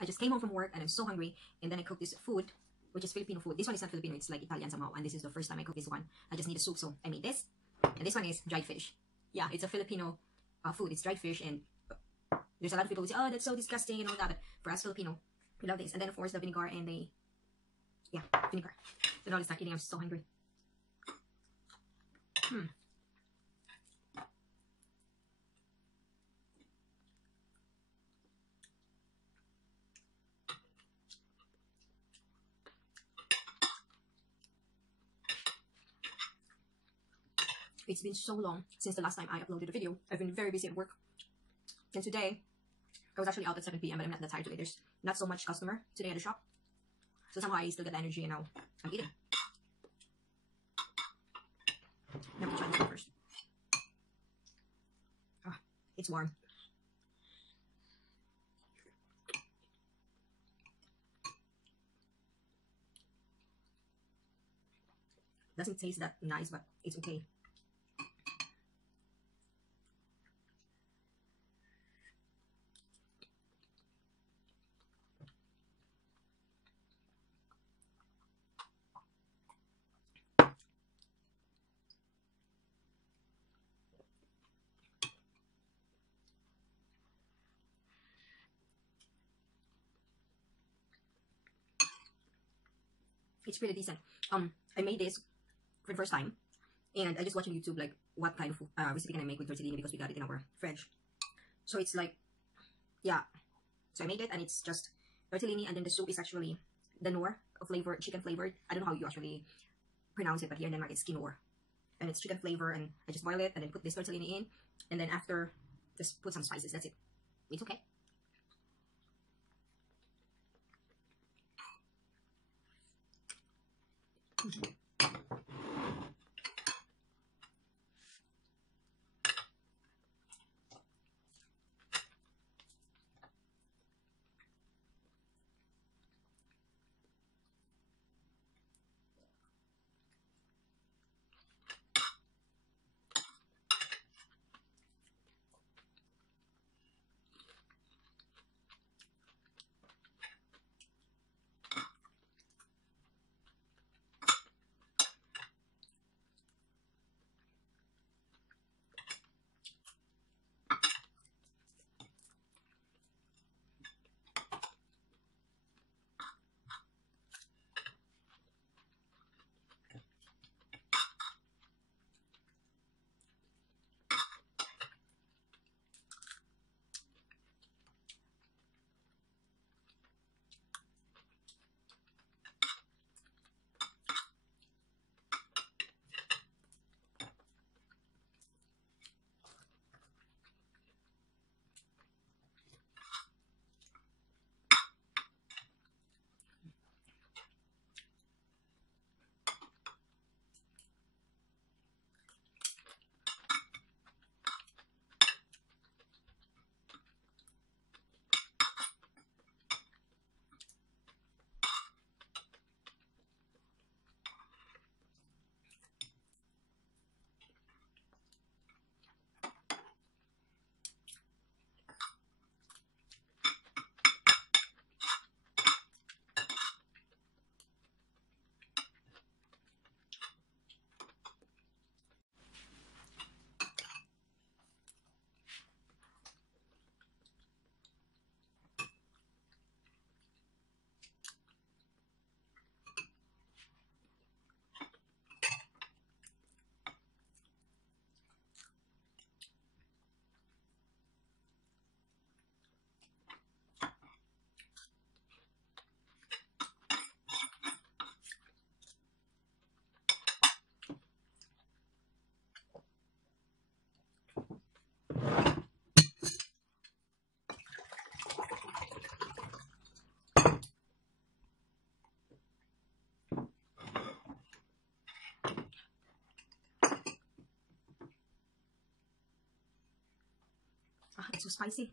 I just came home from work and I'm so hungry, and then I cooked this food, which is Filipino food. This one is not Filipino, it's like Italian somehow, and this is the first time I cook this one. I just need a soup, so I made this. And this one is dried fish. Yeah, it's a Filipino food. It's dried fish, and there's a lot of people who say, oh, that's so disgusting and all that, but for us Filipino, we love this. And then of course the vinegar and the, yeah, vinegar. Then I'll start eating. I'm so hungry. It's been so long since the last time I uploaded a video. I've been very busy at work. And today, I was actually out at 7 p.m. but I'm not that tired today. There's not so much customer today at the shop. So somehow I still get energy, and now I'm eating. Let me try this one first. Ah, it's warm. Doesn't taste that nice, but it's okay. It's pretty decent. I made this for the first time, and I just watched on YouTube like what kind of recipe can I make with tortellini, because we got it in our fridge. So it's like, yeah. So I made it, and it's just tortellini, and then the soup is actually the Knorr flavor, chicken flavored. I don't know how you actually pronounce it, but here in Denmark it's quinoa, and it's chicken flavor. And I just boil it and then put this tortellini in, and then after just put some spices. That's it. It's okay. It's so spicy.